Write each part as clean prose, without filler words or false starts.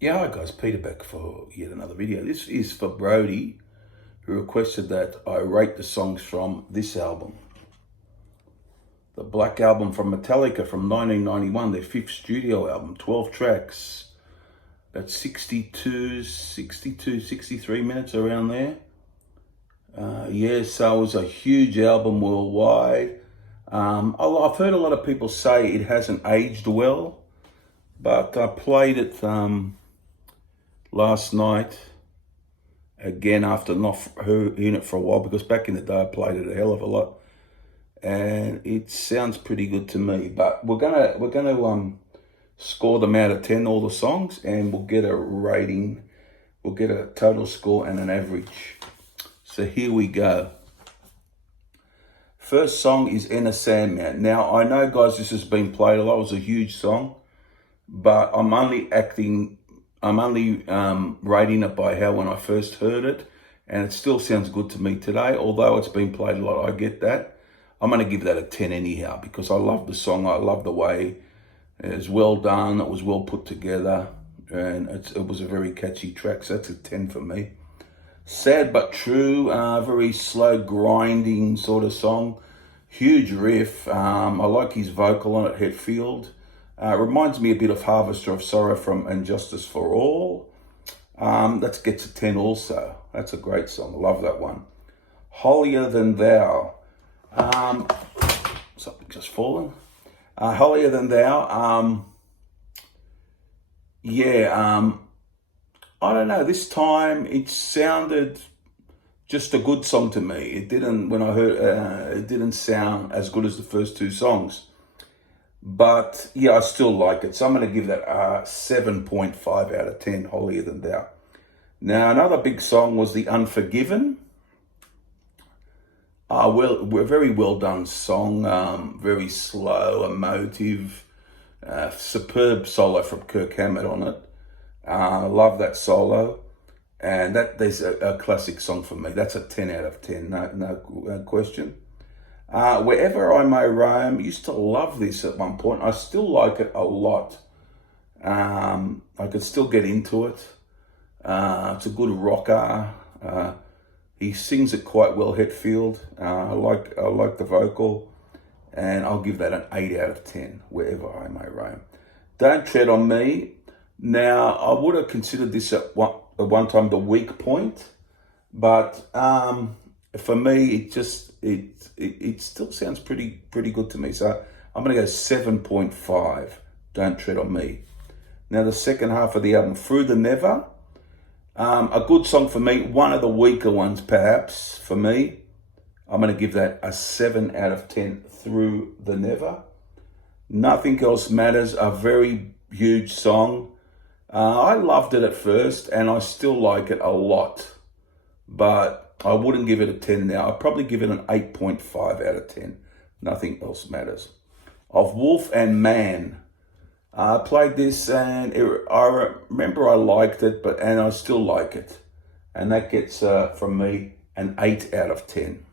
Yeah, hi guys, Peter back for yet another video. This is for Brody, who requested that I rate the songs from this album. The Black Album from Metallica from 1991, their fifth studio album, 12 tracks, about 63 minutes around there. So it was a huge album worldwide. I've heard a lot of people say it hasn't aged well, but I played it last night again after not hearing it for a while, because back in the day I played it a hell of a lot, and it sounds pretty good to me. But we're gonna score them out of 10, all the songs, and we'll get a rating. We'll get a total score and an average. So here we go. First song is Inner Sandman. Now I know, guys, this has been played a lot. It was a huge song, but I'm only rating it by how when I first heard it, and it still sounds good to me today, although it's been played a lot. I get that. I'm going to give that a 10 anyhow, because I love the song. I love the way it was well done. It was well put together, and it was a very catchy track, so that's a 10 for me. Sad But True, very slow, grinding sort of song. Huge riff. I like his vocal on it, Hetfield. Reminds me a bit of Harvester of Sorrow from And Justice for All. That gets a 10 also. That's a great song. Love that one. Holier Than Thou. Something just fallen. Holier Than Thou. I don't know. This time it sounded just a good song to me. It didn't, when I heard it didn't sound as good as the first two songs. But yeah, I still like it. So I'm going to give that a 7.5 out of 10, Holier Than Thou. Now, another big song was The Unforgiven. A very well done song, very slow, emotive, superb solo from Kirk Hammett on it. I love that solo. And there's a classic song for me. That's a 10 out of 10, no question. Wherever I May Roam, used to love this at one point. I still like it a lot. I could still get into it. It's a good rocker. He sings it quite well, Hetfield. I like the vocal, and I'll give that an 8 out of 10, Wherever I May Roam. Don't Tread on Me. Now, I would have considered this at one time the weak point, but for me, it still sounds pretty good to me. So I'm going to go 7.5. Don't Tread on Me. Now the second half of the album, Through the Never, a good song for me. One of the weaker ones, perhaps, for me. I'm going to give that a 7 out of 10. Through the Never. Nothing Else Matters, a very huge song. I loved it at first, and I still like it a lot, but I wouldn't give it a 10 now. I'd probably give it an 8.5 out of 10. Nothing Else Matters. Of Wolf and Man. I played this, and I remember I liked it, and I still like it. And that gets, from me, an 8 out of 10.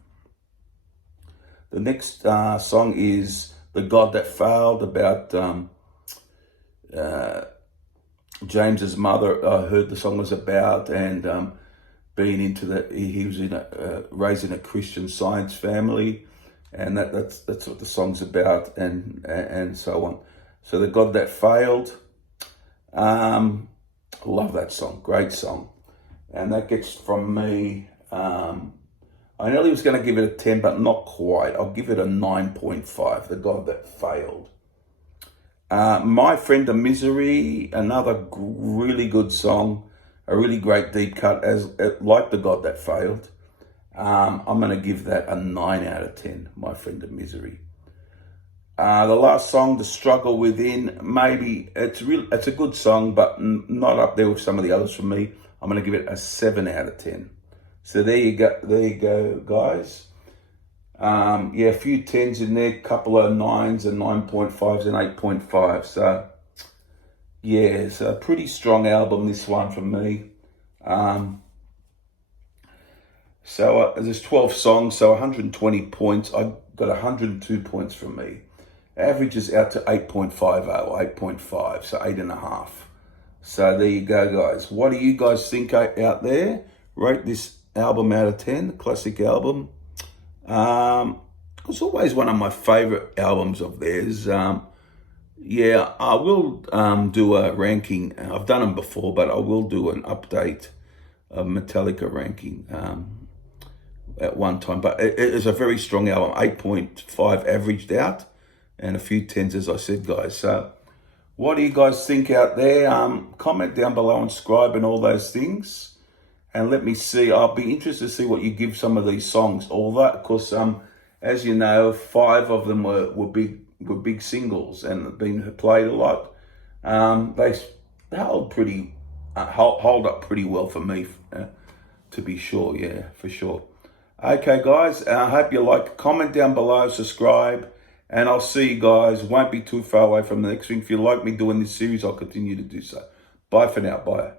The next song is The God That Failed, about James's mother. I heard the song was about, and being into that, he was raised in a Christian Science family, and that's what the song's about, and so on. So The God That Failed, love that song, great song, and that gets from me. I nearly was going to give it a 10, but not quite. I'll give it a 9.5. The God That Failed. My Friend of Misery, another really good song. A really great deep cut, like The God That Failed. I'm going to give that a 9 out of 10, My Friend of Misery. The last song, The Struggle Within, maybe it's a good song, but not up there with some of the others for me. I'm going to give it a 7 out of 10. So there you go, guys. A few 10s in there, couple of 9s and 9.5s and 8.5. So yeah, it's a pretty strong album, this one, from me. There's 12 songs, so 120 points. I got 102 points from me. Average is out to 8.50, 8.5, so 8.5. So there you go, guys. What do you guys think out there? Rate this album out of 10, the classic album. It's always one of my favorite albums of theirs. Yeah, I will do a ranking. I've done them before, but I will do an update of Metallica ranking at one time. But it is a very strong album, 8.5 averaged out, and a few tens, as I said, guys. So what do you guys think out there? Comment down below and subscribe and all those things. And let me see, I'll be interested to see what you give some of these songs. All that, of course, as you know, 5 of them were big singles and have been played a lot. They hold up pretty well for me, to be sure. Yeah, for sure. Okay, guys, I hope you like. Comment down below, subscribe, and I'll see you guys. Won't be too far away from the next thing. If you like me doing this series, I'll continue to do so. Bye for now. Bye.